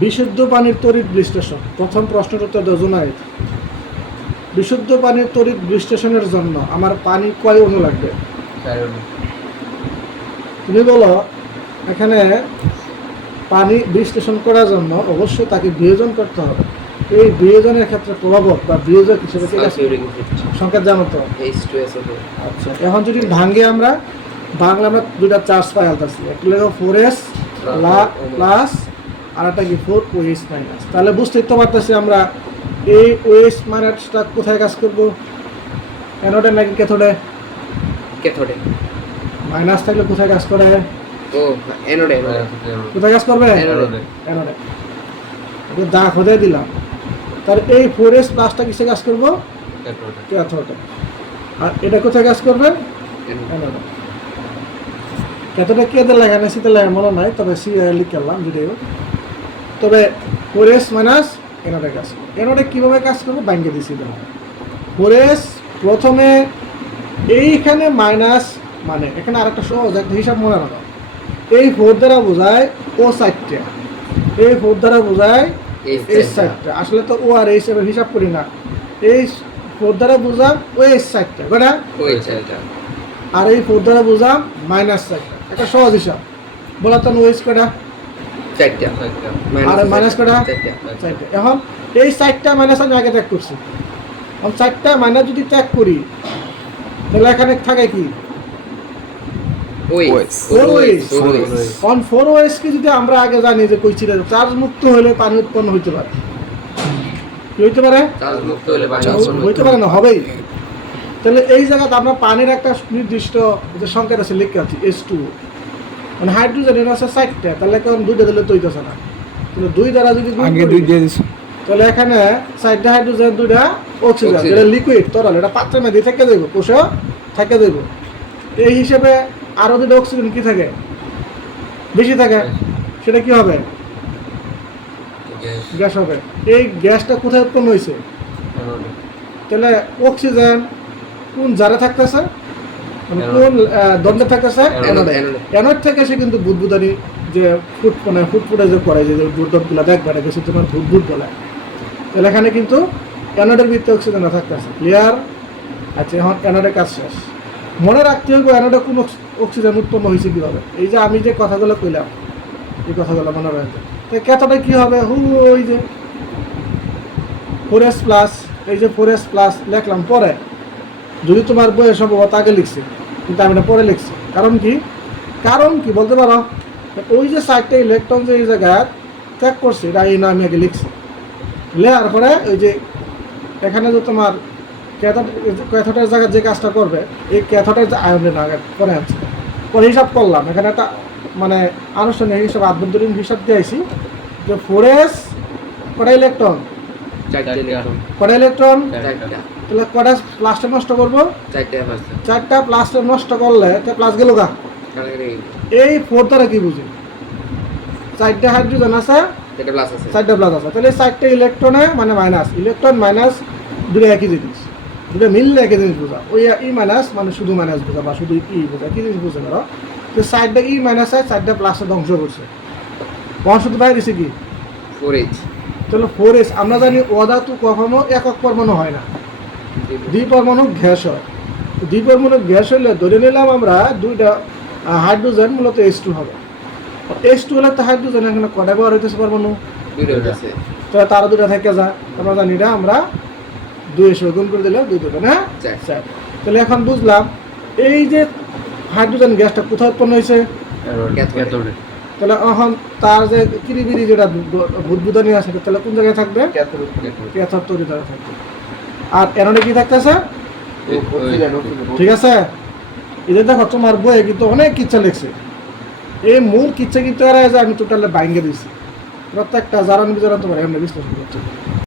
বিশুদ্ধ পানির তড়িৎ বিশ্লেষণ। প্রথম প্রশ্নের উত্তর দেওয়া বিশুদ্ধ পানির তড়িৎ বিশ্লেষণের জন্য আমার পানি কয় অণু লাগবে? তুমি বলো এখানে পানি বিশ্লেষণ করার জন্য অবশ্যই তাকে বিয়োজন করতে হবে। এই বিয়োজনের ক্ষেত্রে প্রভাবক বা বিয়োজক হিসেবে সংকেত জানো তো। আচ্ছা এখন যদি ভাঙ্গে আমরা বাংলা আমরা দুইটা চার্জ পাই আলতাছি। একটা লেগে ফোর এস প্লাস আর একটা কি ফোর ওএস মাইনাস তাহলে বুঝতেই তো পারতেছি আমরা এই ওএস মাইনাসটা কোথায় কাজ করব? অ্যানোডে নাকি ক্যাথোডে ক্যাথোডে মাইনাস থাকলে কোথায় কাজ করে? ও অ্যানোডে কোথায় কাজ করবে? অ্যানোডে অ্যানোডে এটা দা খোদাই দিলাম। তার এই ফোর এস প্লাসটা কিসে কাজ করব? ক্যাথোডে আর এটা কোথায় কাজ করবে? অ্যানোডে ক্যাথোডে কে দিলে লাগে না সিতে লাগে মনে নাই তবে সি লিখে আনলাম যদিও তবে ফোর এস মাইনাস এনোডে কাজ। করবে এনোডে কীভাবে কাজ করব? ব্যাঙ্কে দিছি দেবো ফোর এস প্রথমে এইখানে মাইনাস মানে এখানে আরেকটা সহজ একটা হিসাব মনে রাখো। এই ফোর দ্বারা বোঝায় ও সাইডটা এই ফোর দ্বারা বোঝায় এই সাইডটা আসলে তো ও আর এই হিসাবে হিসাব করি না। এই ফোর দ্বারা বুঝাম ও এই সাইডটা কটা আর এই ফোর দ্বারা বুঝাম মাইনাস সাইডটা একটা সহজ হিসাব। বলা তো ওয়েস কটা চারটা। আর মাইনাস কটা চারটা। চারটা। এখন এই সাইডটা মাইনাস আমি আগে ত্যাগ করছি। এখন চারটা মাইনাস যদি ত্যাগ করি তাহলে এখানে থাকে কি? অন ফোর ওয়েসকে যদি আমরা আগে জানি যে কই চার্জ মুক্ত হলে পানি উৎপন্ন হইতে পারে। হইতে পারে? হইতে পারে না হবেই। তাহলে এই জায়গাতে আপনার পানির একটা নির্দিষ্ট যে সংকেত আছে লিখে আছি এস টু মানে হাইড্রোজেন এর আছে সাইডটা তাহলে কেমন দুইটা দিলে তৈতেছে না। তাহলে দুই দ্বারা যদি আগে দুই দিয়ে দিছি। তাহলে এখানে সাইডটা হাইড্রোজেন দুইটা অক্সিজেন. যেটা লিকুইড তরল এটা পাত্রের মধ্যে থেকে দেবো কোষে থেকে দেবো। এই হিসেবে আরও দুটো অক্সিজেন কি থাকে? বেশি থাকে। সেটা কি হবে? গ্যাস। হবে। এই গ্যাসটা কোথায় উৎপন্ন হয়েছে? তাহলে অক্সিজেন কোন জারে থাকতেছে মানে কোন দণ্ডে থাকতেছে অ্যানোডে. অ্যানোড থেকে সে কিন্তু বুদবুদানি যে ফুট মানে ফুটফুটে যে করে যে দুর্দমগুলো দেখবে এটা বেশি তোমার বুদবুদ বলে। তাহলে এখানে কিন্তু অ্যানোডের ভিত্তি অক্সিজেন থাকতেছে ক্লিয়ার আচ্ছা এখন অ্যানোডের কাজ শেষ। মনে রাখতে হবে অ্যানোডে কোন অক্সিজেন উৎপন্ন হয়েছে কীভাবে? এই যে আমি যে কথাগুলো কইলাম এই কথাগুলো মনে রাখবে তো ক্যাথোডে কী হবে? হু ওই যে ফোর এস প্লাস এই যে ফোর এস প্লাস লিখলাম পরে। যদি তোমার বইয়ের সম্ভবত আগে লিখছি কিন্তু আমি এটা পরে লিখছি। কারণ কি? কারণ কি বলতে পারো? ওই যে সাইডটা ইলেকট্রন যে এই জায়গায় ত্যাগ করছে এটা এই না আমি আগে লিখছি। লেয়ার পরে ওই যে এখানে যে তোমার ক্যাথোডের জায়গায় যে কাজটা করবে এই ক্যাথোডের যে আয়নের আগে পরে আনছে। পরে হিসাব করলাম এখানে একটা মানে আনুষ্ঠানিক হিসাব আভ্যন্তরীণ হিসাব দিয়েছি যে ফোর এস কটা ইলেকট্রন? কটা ইলেকট্রন? তাহলে কটা প্লাসটা নষ্ট করব? চারটে পাঁচটা চারটা প্লাসটা নষ্ট করলে তা প্লাস গেল গা? এই। ফোর দ্বারা কি বুঝি? চারটা হাইড্রোজেন আছে চারটে প্লাস আছে। তাহলে চারটে ইলেকট্রনে মানে মাইনাস ইলেকট্রন মাইনাস দুটো একই জিনিস। দুটো মিললে একই জিনিস বোঝা। ওই ই মাইনাস মানে শুধু মাইনাস বোঝা বা শুধু ই বোঝা কি জিনিস বুঝে ধরো। তো চারটা ই মাইনাস আছে চারটা প্লাসে ধ্বংস করছে। ওয়ান শুধু বাইরে দিছে কি? ফোর এইচ তাহলে ফোর এইচ আমরা জানি অধাতু কখনো একক পরমাণু হয় না। দ্বিপরমাণু গ্যাস হয়। দ্বিপরমাণু গ্যাস হলে ধরে নিলাম আমরা দুইটা হাইড্রোজেন মূলত এইচ টু হবে। এইচ টু হলে তো হাইড্রোজেন এখানে কটা ব্যবহার হইতেছে পরমাণু দুইটা আছে তো তারা দুটা থেকে যা আমরা জানি না আমরা দুই এসে গুণ করে দিলে দুই দেবে না? তাহলে এখন বুঝলাম এই যে হাইড্রোজেন গ্যাসটা কোথায় উৎপন্ন হয়েছে তাহলে এখন তার যে কিরিবিরি যেটা বুদবুদানি আছে তাহলে কোন জায়গায় থাকবে? ক্যাথর তৈরি থাকবে। আর এরনে কি থাকতেছে? ঠিক আছে? এদের দেখো, তোমার বইয়ে কিন্তু অনেক কিচ্ছা লিখছে। এই মূল কিচ্ছা কিন্তু এরা আমি টোটালে বাইঙ্গে দিছি প্রত্যেকটা জারান বিজারান তোমার এমনি বিশ্লেষণ করছে